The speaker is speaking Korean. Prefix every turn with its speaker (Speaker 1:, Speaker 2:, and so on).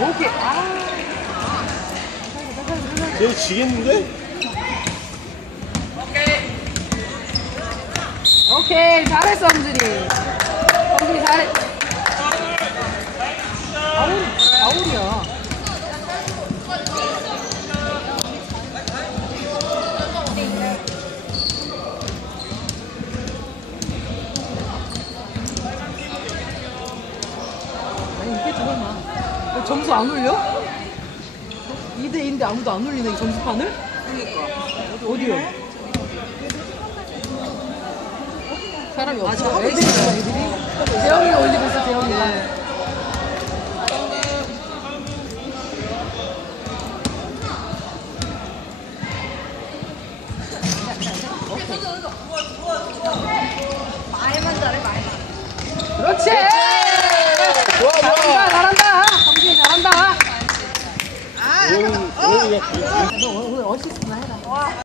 Speaker 1: 오케이. 아.
Speaker 2: 쟤 지겠는데?
Speaker 1: 오케이. 잘했어, 엄준이. 엄준이 잘해. 아울, 아울이야. 아니, 이게 정말 어, 점수 안 올려? 2대2인데 아무도 안 올리네, 이 점수판을? 그니까. 어디요? 사람이 없어. 애들이 있어, 애들이. 대형이가 올리고 있어, 대형이가.
Speaker 3: 말만 잘해 말만.
Speaker 1: 그렇지!
Speaker 2: 좋아,
Speaker 1: 잘한다,
Speaker 2: 좋아.
Speaker 1: 잘한다. 성진이 잘한다.
Speaker 2: 대형이가
Speaker 1: 너 오늘 어시스트나 해라.